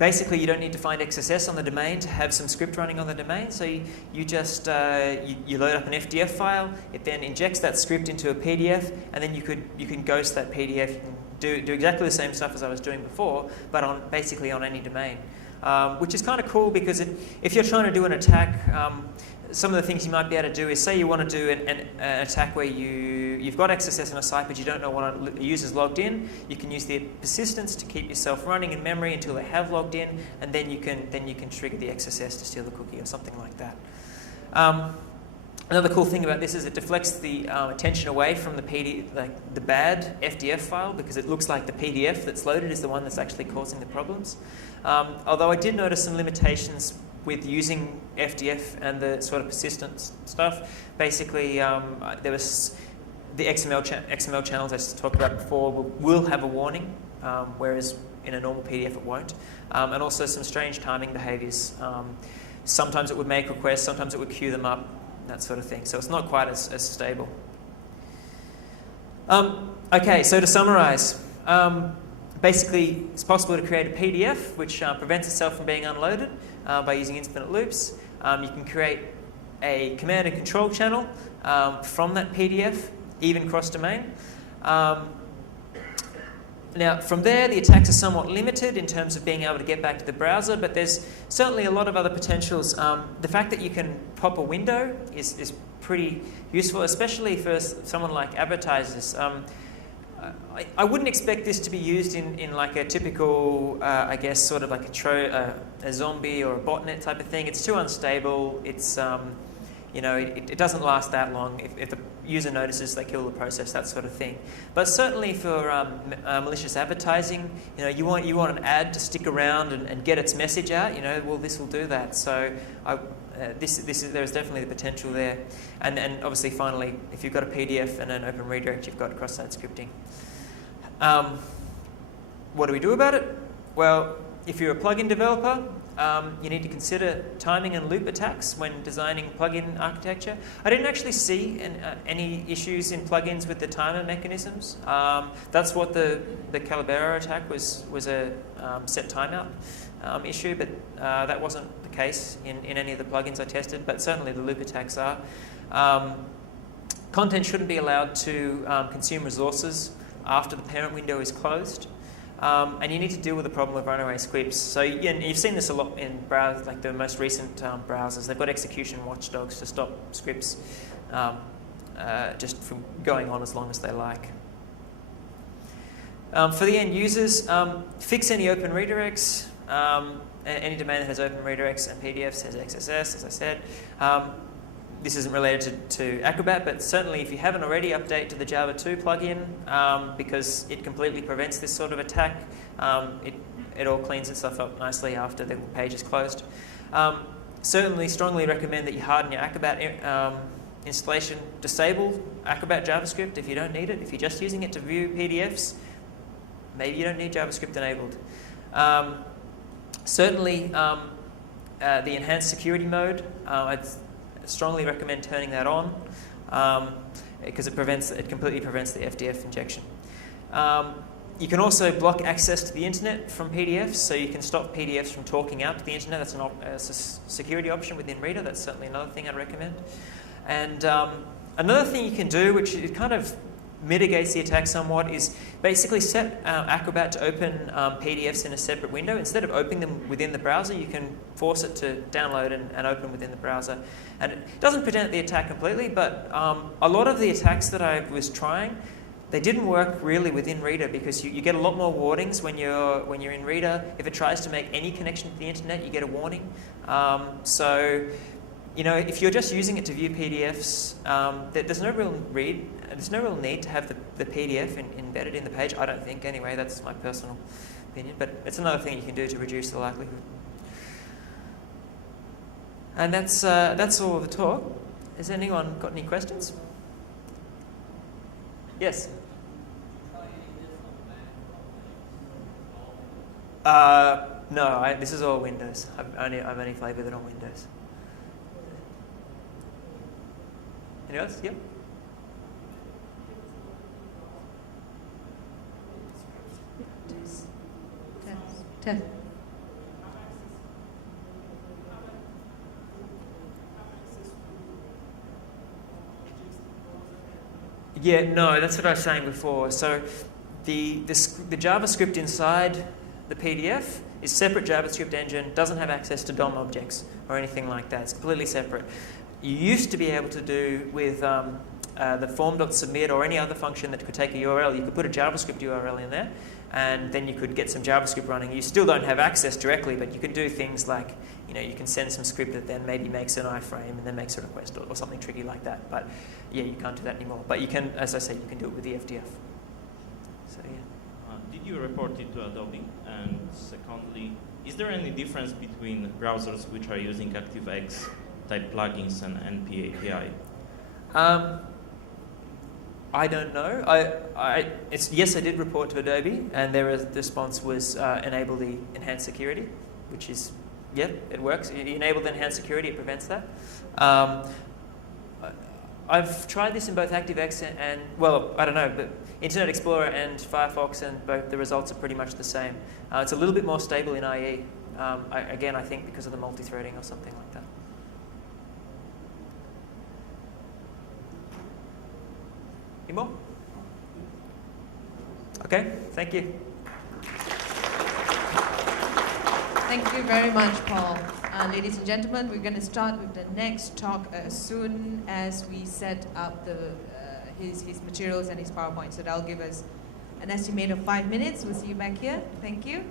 basically, you don't need to find XSS on the domain to have some script running on the domain. So you just you load up an FDF file. It then injects that script into a PDF, and then you can ghost that PDF. You can do exactly the same stuff as I was doing before, but basically on any domain, which is kind of cool because if you're trying to do an attack. Some of the things you might be able to do is, say you want to do an attack where you've got XSS on a site but you don't know what a user's logged in. You can use the persistence to keep yourself running in memory until they have logged in, and then you can trigger the XSS to steal the cookie or something like that. Another cool thing about this is it deflects the attention away from the the bad FDF file, because it looks like the PDF that's loaded is the one that's actually causing the problems. Although I did notice some limitations with using FDF and the sort of persistent stuff. Basically, there was the XML channels I talked about before will have a warning, whereas in a normal PDF it won't. And also some strange timing behaviors. Sometimes it would make requests, sometimes it would queue them up, that sort of thing. So it's not quite as stable. Okay, so to summarize, basically it's possible to create a PDF which prevents itself from being unloaded by using infinite loops. You can create a command and control channel from that PDF, even cross-domain. Now, from there, the attacks are somewhat limited in terms of being able to get back to the browser, but there's certainly a lot of other potentials. The fact that you can pop a window is pretty useful, especially for someone like advertisers. I wouldn't expect this to be used in like a typical, I guess, sort of like a zombie or a botnet type of thing. It's too unstable. It's, it doesn't last that long. If the user notices, they kill the process, that sort of thing. But certainly for malicious advertising, you want an ad to stick around and get its message out. Well, this will do that. So there's definitely the potential there. And obviously, finally, if you've got a PDF and an open redirect, you've got cross-site scripting. What do we do about it? Well, if you're a plugin developer, you need to consider timing and loop attacks when designing plugin architecture. I didn't actually see any issues in plugins with the timer mechanisms. That's what the Calibero attack was a set timeout issue, but that wasn't the case in any of the plugins I tested, but certainly the loop attacks are. Content shouldn't be allowed to consume resources after the parent window is closed. And you need to deal with the problem of runaway scripts. So you've seen this a lot in browsers, like the most recent browsers. They've got execution watchdogs to stop scripts just from going on as long as they like. For the end users, fix any open redirects. Any domain that has open redirects and PDFs has XSS, as I said. This isn't related to Acrobat, but certainly if you haven't already, update to the Java 2 plugin because it completely prevents this sort of attack. It all cleans itself up nicely after the page is closed. Certainly strongly recommend that you harden your Acrobat installation. Disable Acrobat JavaScript if you don't need it. If you're just using it to view PDFs, maybe you don't need JavaScript enabled. Certainly the enhanced security mode, I'd strongly recommend turning that on because it completely prevents the FDF injection. You can also block access to the internet from PDFs, so you can stop PDFs from talking out to the internet. That's a security option within Reader. That's certainly another thing I'd recommend. And another thing you can do, which it kind of mitigates the attack somewhat, is basically set Acrobat to open PDFs in a separate window. Instead of opening them within the browser, you can force it to download and open within the browser. And it doesn't prevent the attack completely, but a lot of the attacks that I was trying, they didn't work really within Reader because you get a lot more warnings when you're in Reader. If it tries to make any connection to the internet, you get a warning. So if you're just using it to view PDFs, there's no real need to have the PDF embedded in the page. I don't think, anyway. That's my personal opinion. But it's another thing you can do to reduce the likelihood. And that's all of the talk. Has anyone got any questions? Yes. No. This is all Windows. I've only played with it on Windows. Anyone else? Yep. Test. Yeah, no, that's what I was saying before. So the JavaScript inside the PDF is separate JavaScript engine, doesn't have access to DOM objects or anything like that. It's completely separate. You used to be able to do with the form.submit or any other function that could take a URL, you could put a JavaScript URL in there, and then you could get some JavaScript running. You still don't have access directly, but you can do things like, you can send some script that then maybe makes an iframe and then makes a request or something tricky like that. But yeah, you can't do that anymore. But you can, as I said, you can do it with the FDF. So yeah. Did you report it to Adobe? And secondly, is there any difference between browsers which are using ActiveX type plugins and NP API? I don't know. Yes, I did report to Adobe, and their response was enable the enhanced security, which is, yeah, it works. You enable the enhanced security, it prevents that. I've tried this in both ActiveX and, well, I don't know, but Internet Explorer and Firefox, and both the results are pretty much the same. It's a little bit more stable in IE. Again, I think because of the multi-threading or something like that. Any more? Okay, thank you. Thank you very much, Paul. Ladies and gentlemen, we're going to start with the next talk as soon as we set up his materials and his PowerPoint. So that'll give us an estimate of 5 minutes. We'll see you back here. Thank you.